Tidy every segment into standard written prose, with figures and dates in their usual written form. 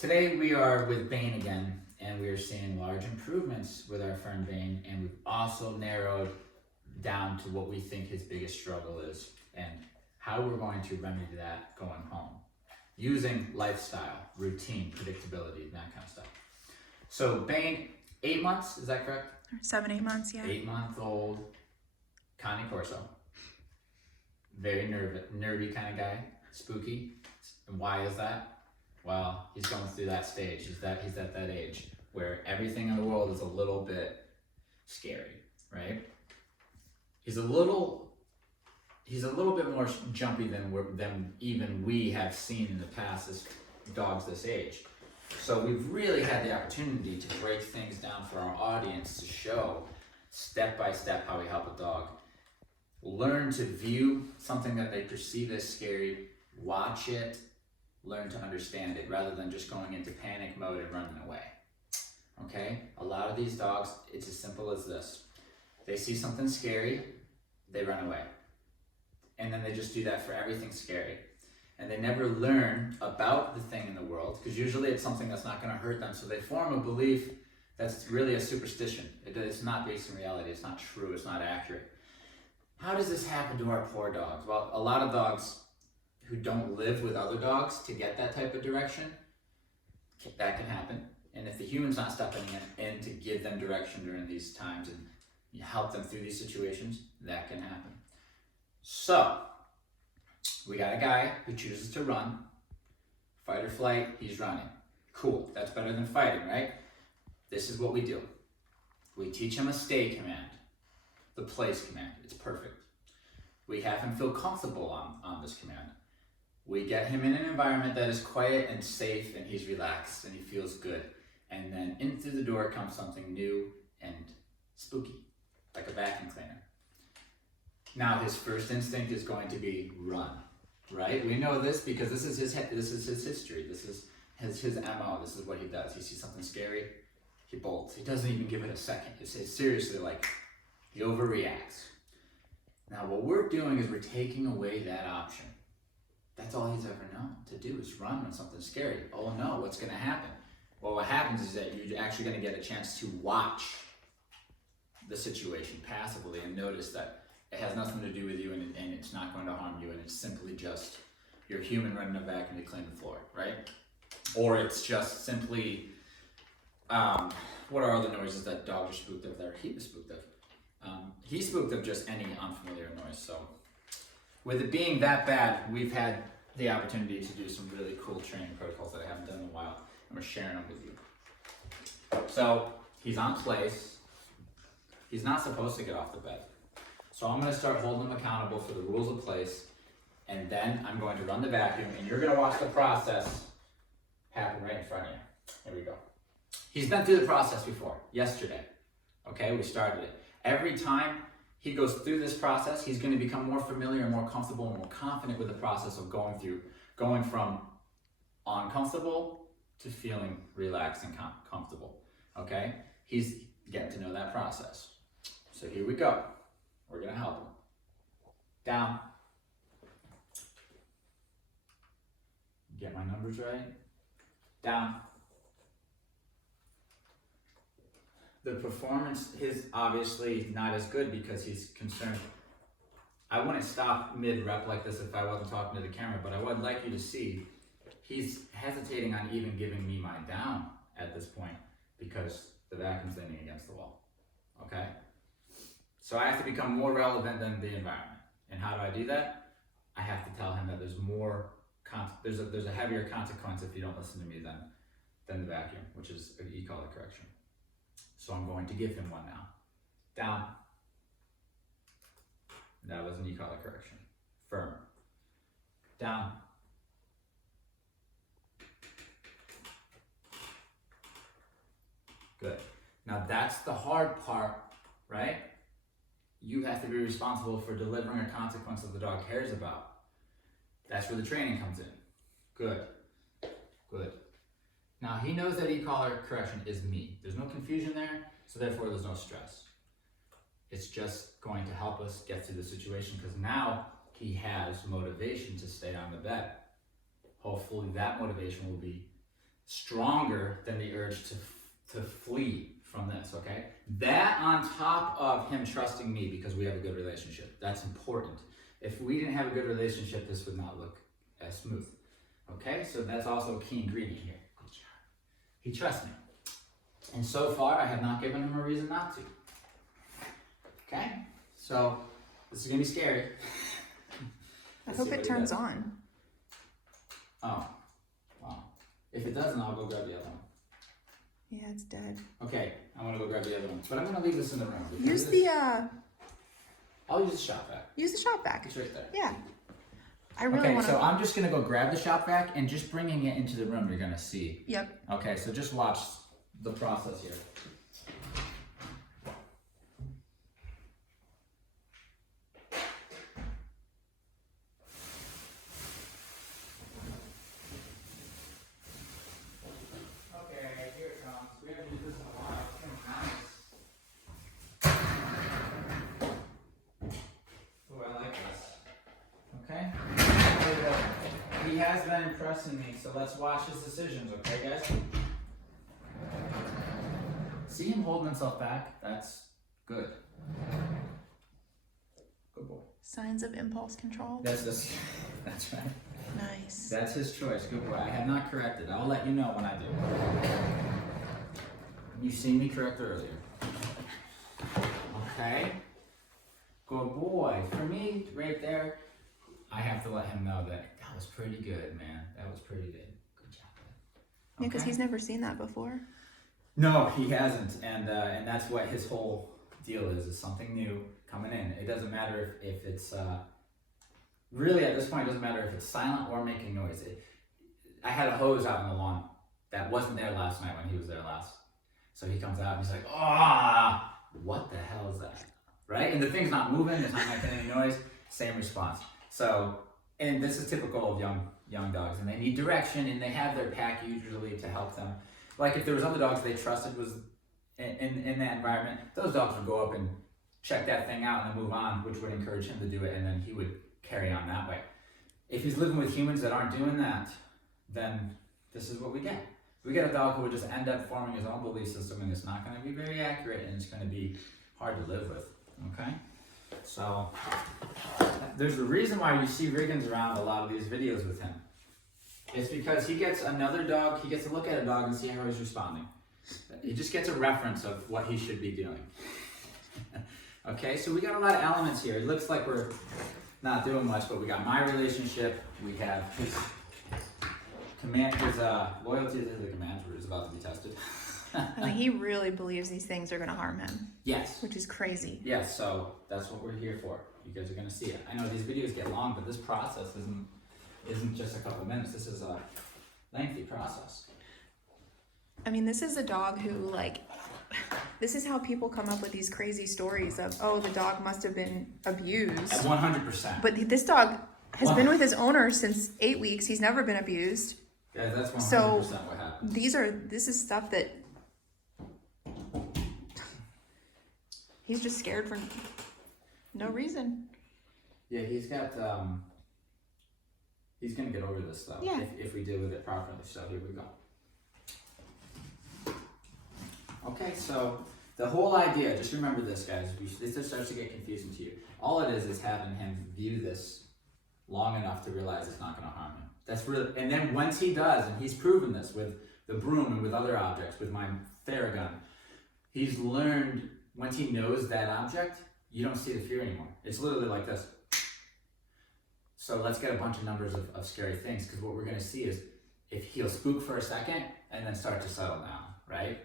Today we are with Bane again, and we are seeing large improvements with our friend Bane, and we've also narrowed down to what we think his biggest struggle is and how we're going to remedy that going home using lifestyle, routine, predictability, and that kind of stuff. So Bane, 8 months, is that correct? 7, 8 months, yeah. 8-month-old Cane Corso. Very nervy kind of guy, spooky. And why is that? Well, he's going through that stage. He's at that age where everything in the world is a little bit scary, right? He's a little bit more jumpy than even we have seen in the past as dogs this age. So we've really had the opportunity to break things down for our audience to show step by step how we help a dog learn to view something that they perceive as scary, watch it, learn to understand it rather than just going into panic mode and running away. Okay? A lot of these dogs, it's as simple as this. They see something scary, they run away. And then they just do that for everything scary. And they never learn about the thing in the world, because usually it's something that's not going to hurt them. So they form a belief that's really a superstition. It's not based in reality. It's not true. It's not accurate. How does this happen to our poor dogs? Well, a lot of dogs who don't live with other dogs to get that type of direction, that can happen. And if the human's not stepping in to give them direction during these times and help them through these situations, that can happen. So, we got a guy who chooses to run. Fight or flight, he's running. Cool, that's better than fighting, right? This is what we do. We teach him a stay command, the place command. It's perfect. We have him feel comfortable on this command. We get him in an environment that is quiet and safe, and he's relaxed and he feels good. And then in through the door comes something new and spooky, like a vacuum cleaner. Now his first instinct is going to be run, right? We know this because this is his history. This is his MO. This is what he does. He sees something scary, he bolts. He doesn't even give it a second. It's seriously like he overreacts. Now what we're doing is we're taking away that option. That's all he's ever known to do is run when something's scary. Oh no, what's going to happen? Well, what happens is that you're actually going to get a chance to watch the situation passively and notice that it has nothing to do with you and it's not going to harm you, and it's simply just your human running a vacuum to clean the floor, right? Or it's just simply, what are other noises that dogs are spooked of that he was spooked of? He's spooked of just any unfamiliar noise. So with it being that bad, we've had the opportunity to do some really cool training protocols that I haven't done in a while, and we're sharing them with you. So he's on place. He's not supposed to get off the bed. So I'm going to start holding him accountable for the rules of place, and then I'm going to run the vacuum, and you're going to watch the process happen right in front of you. Here we go. He's been through the process before, yesterday. Okay, we started it. Every time he goes through this process, he's going to become more familiar and more comfortable and more confident with the process of going from uncomfortable to feeling relaxed and comfortable. Okay, he's getting to know that process. So here we go. We're going to help him. Down. Get my numbers right. Down. The performance is obviously not as good because he's concerned. I wouldn't stop mid-rep like this if I wasn't talking to the camera, but I would like you to see he's hesitating on even giving me my down at this point because the vacuum's leaning against the wall. Okay? So I have to become more relevant than the environment. And how do I do that? I have to tell him that there's more, there's a heavier consequence if you don't listen to me than the vacuum, which is an e-collar correction. So I'm going to give him one now. Down. That was an e-collar correction. Firm. Down. Good. Now that's the hard part, right? You have to be responsible for delivering a consequence that the dog cares about. That's where the training comes in. Good. Good. Now he knows that e-collar correction is me. There's no confusion there, so therefore there's no stress. It's just going to help us get through the situation because now he has motivation to stay on the bed. Hopefully that motivation will be stronger than the urge to flee from this, okay? That on top of him trusting me because we have a good relationship. That's important. If we didn't have a good relationship, this would not look as smooth. Okay, so that's also a key ingredient here. Good job. He trusts me. And so far, I have not given him a reason not to. Okay, so this is gonna be scary. I hope it turns on. Oh, wow. If it doesn't, I'll go grab the other one. Yeah, it's dead. Okay, I want to go grab the other one. But I'm going to leave this in the room. Use the, I'll use the shop vac. Use the shop vac. It's right there. Yeah. I really want to. So I'm just going to go grab the shop vac and just bringing it into the room, you're going to see. Yep. Okay, so just watch the process here. He has been impressing me, so let's watch his decisions, okay, guys? See him holding himself back? That's good. Good boy. Signs of impulse control. That's right. Nice. That's his choice. Good boy. I have not corrected. I'll let you know when I do. You've seen me correct earlier. Okay. Good boy. For me, right there, I have to let him know that was pretty good, man. That was pretty good. Good job. Yeah, because he's never seen that before. No, he hasn't, and that's what his whole deal is something new coming in. It doesn't matter if it's really at this point. It doesn't matter if it's silent or making noise. I had a hose out on the lawn that wasn't there last night when he was there last. So he comes out and he's like, "Ah, what the hell is that?" Right? And the thing's not moving. It's not making any noise. Same response. So. And this is typical of young dogs, and they need direction, and they have their pack usually to help them. Like if there was other dogs they trusted was in that environment, those dogs would go up and check that thing out and then move on, which would encourage him to do it, and then he would carry on that way. If he's living with humans that aren't doing that, then this is what we get. We get a dog who would just end up forming his own belief system, and it's not going to be very accurate, and it's going to be hard to live with, okay? So, there's a reason why you see Riggins around a lot of these videos with him. It's because he gets another dog, he gets to look at a dog and see how he's responding. He just gets a reference of what he should be doing. Okay, so we got a lot of elements here. It looks like we're not doing much, but we got my relationship, we have his loyalty to the commands is about to be tested. I mean, he really believes these things are going to harm him. Yes. Which is crazy. Yes, so that's what we're here for. You guys are going to see it. I know these videos get long, but this process isn't just a couple minutes. This is a lengthy process. I mean, this is a dog who, like, this is how people come up with these crazy stories of, oh, the dog must have been abused. At 100%. But this dog has been with his owner since 8 weeks. He's never been abused. Yeah, that's 100% so what happened. This is stuff that he's just scared for no reason. Yeah, he's got, he's going to get over this though. Yeah. If we deal with it properly. So here we go. Okay, so the whole idea, just remember this, guys. This just starts to get confusing to you. All it is having him view this long enough to realize it's not going to harm him. That's really, and then once he does, and he's proven this with the broom and with other objects, with my Theragun, he's learned, once he knows that object, you don't see the fear anymore. It's literally like this. So let's get a bunch of numbers of scary things, because what we're going to see is if he'll spook for a second and then start to settle down, right?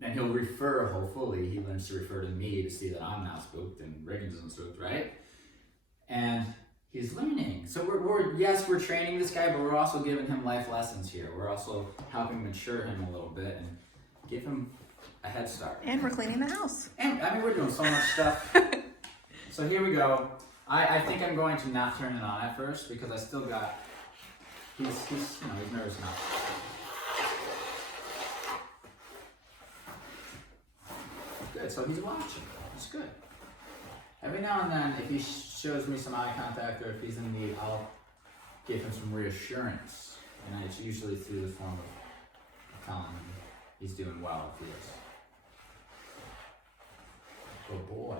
And he'll refer, hopefully, he learns to refer to me to see that I'm not spooked and Riggins isn't spooked, right? And he's learning. So we're training this guy, but we're also giving him life lessons here. We're also helping mature him a little bit and give him a head start. And we're cleaning the house. And I mean, we're doing so much stuff. So here we go. I think I'm going to not turn it on at first because I still got, he's nervous enough. Good, so he's watching. It's good. Every now and then, if he shows me some eye contact or if he's in need, I'll give him some reassurance. And it's usually through the form of he's doing well with this. Good boy.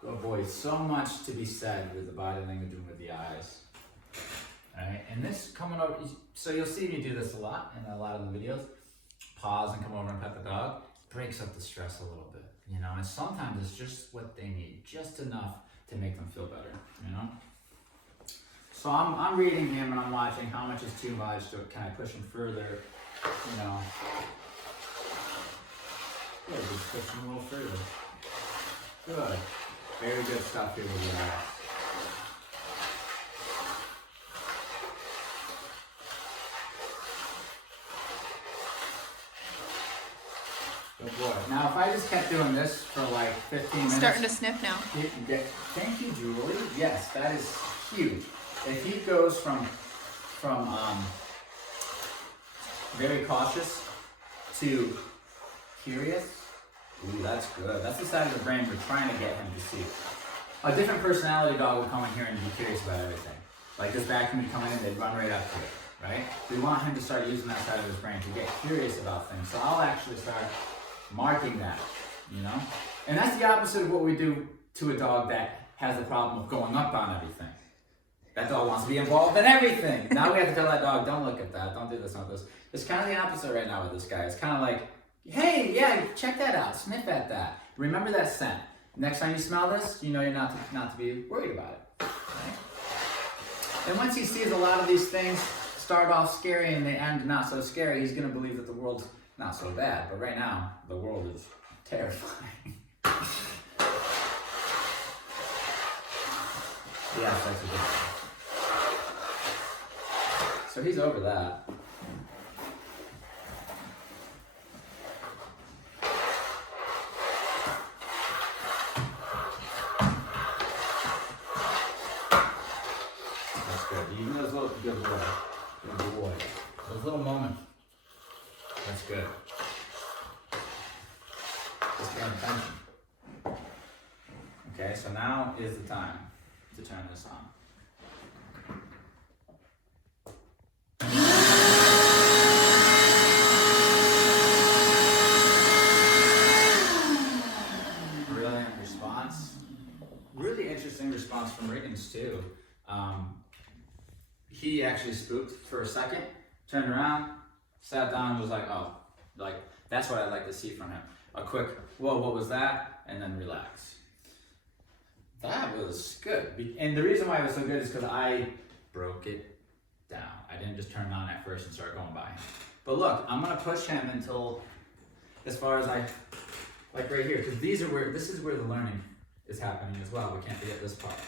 Good boy. So much to be said with the body language and with the eyes. Alright, and this coming over, so you'll see me do this a lot in a lot of the videos. Pause and come over and pet the dog. Breaks up the stress a little bit, you know, and sometimes it's just what they need, just enough to make them feel better, you know. So I'm reading him and I'm watching how much is too much, so can I push him further, you know. Good, just push him a little further. Good. Very good stuff here with the eyes. Good boy. Now, if I just kept doing this for like 15 minutes. Starting to sniff now. Thank you, Julie. Yes, that is huge. If he goes from very cautious to curious, ooh, that's good. That's the side of the brain we're trying to get him to see. A different personality dog would come in here and be curious about everything. Like this vacuum would come in and they'd run right up to it, right? We want him to start using that side of his brain to get curious about things. So I'll actually start marking that, you know? And that's the opposite of what we do to a dog that has the problem of going up on everything. That dog wants to be involved in everything. Now we have to tell that dog, don't look at that, don't do this, don't do this. It's kind of the opposite right now with this guy. It's kind of like, hey, yeah, check that out, sniff at that. Remember that scent. Next time you smell this, you know you're not to be worried about it. Right? And once he sees a lot of these things start off scary and they end not so scary, he's going to believe that the world's not so bad. But right now, the world is terrifying. Yeah, that's a good one. So he's over that. That's good. You know those little good boy. Good boy. Those little moments. That's good. Just paying attention. Okay, so now is the time to turn this on. Brilliant response. Really interesting response from Riggins too. He actually spooked for a second, turned around, sat down and was like, oh, like that's what I'd like to see from him. A quick, whoa, what was that? And then relax. That was good. And the reason why it was so good is because I broke it down. I didn't just turn it on at first and start going by him. But look, I'm gonna push him until, as far as like right here, because this is where the learning is happening as well. We can't forget this part,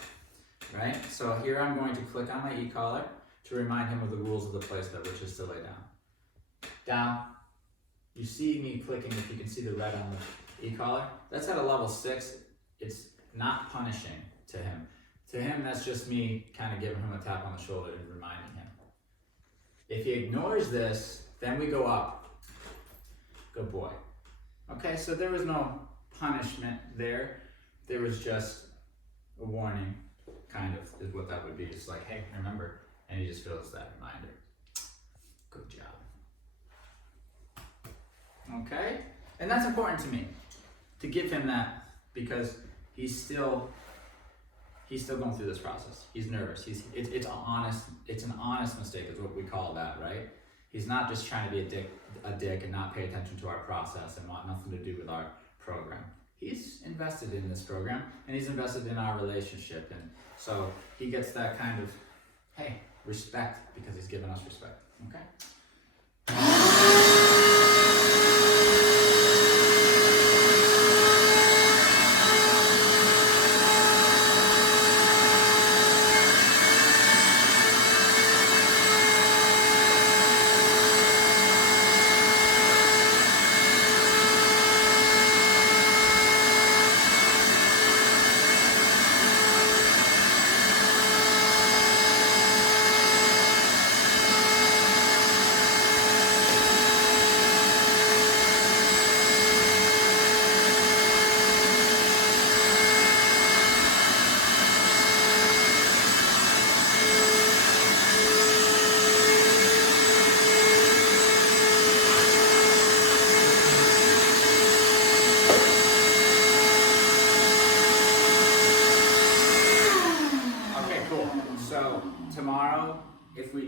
right? So here I'm going to click on my e-collar to remind him of the rules of the placement, which is to lay down. Down. You see me clicking, if you can see the red on the e-collar. That's at a level 6. It's not punishing to him. To him, that's just me kind of giving him a tap on the shoulder and reminding him. If he ignores this, then we go up. Good boy. Okay, so there was no punishment there. There was just a warning, kind of, is what that would be. It's like, hey, remember, and he just feels that reminder. Good job. Okay, and that's important to me, to give him that, because he's still going through this process. He's nervous. It's an honest mistake is what we call that, right? He's not just trying to be a dick and not pay attention to our process and want nothing to do with our program. He's invested in this program and he's invested in our relationship, and so he gets that kind of, hey, respect, because he's given us respect. Okay.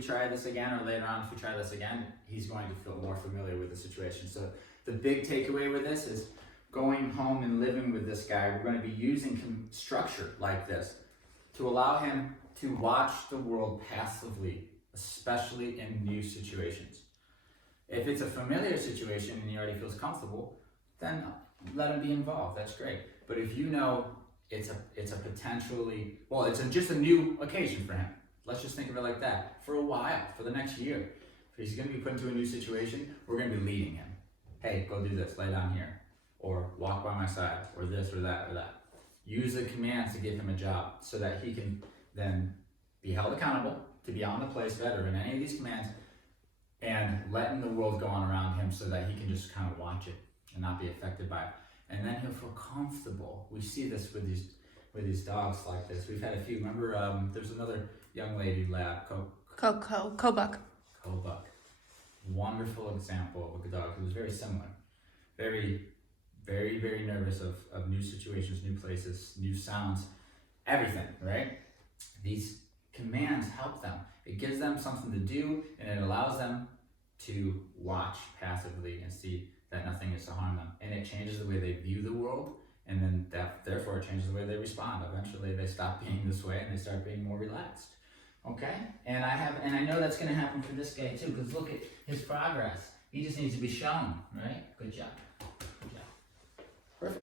try this again, or later on if we try this again, he's going to feel more familiar with the situation. So the big takeaway with this is going home and living with this guy, we're going to be using structure like this to allow him to watch the world passively, especially in new situations. If it's a familiar situation and he already feels comfortable, then let him be involved. That's great. But if you know it's a potentially, well, just a new occasion for him. Let's just think of it like that. For a while, for the next year. If he's going to be put into a new situation, we're going to be leading him. Hey, go do this, lay down here. Or walk by my side, or this, or that, or that. Use the commands to give him a job so that he can then be held accountable to be on the place better in any of these commands, and letting the world go on around him so that he can just kind of watch it and not be affected by it. And then he'll feel comfortable. We see this with these dogs like this. We've had a few. Remember, there's another young lady lab, Kobuck. Wonderful example of a dog who was very similar. Very, very, very nervous of new situations, new places, new sounds, everything, right? These commands help them. It gives them something to do, and it allows them to watch passively and see that nothing is to harm them. And it changes the way they view the world, and then therefore it changes the way they respond. Eventually they stop being this way and they start being more relaxed. Okay? And I know that's gonna happen for this guy too, because look at his progress. He just needs to be shown, right? Good job.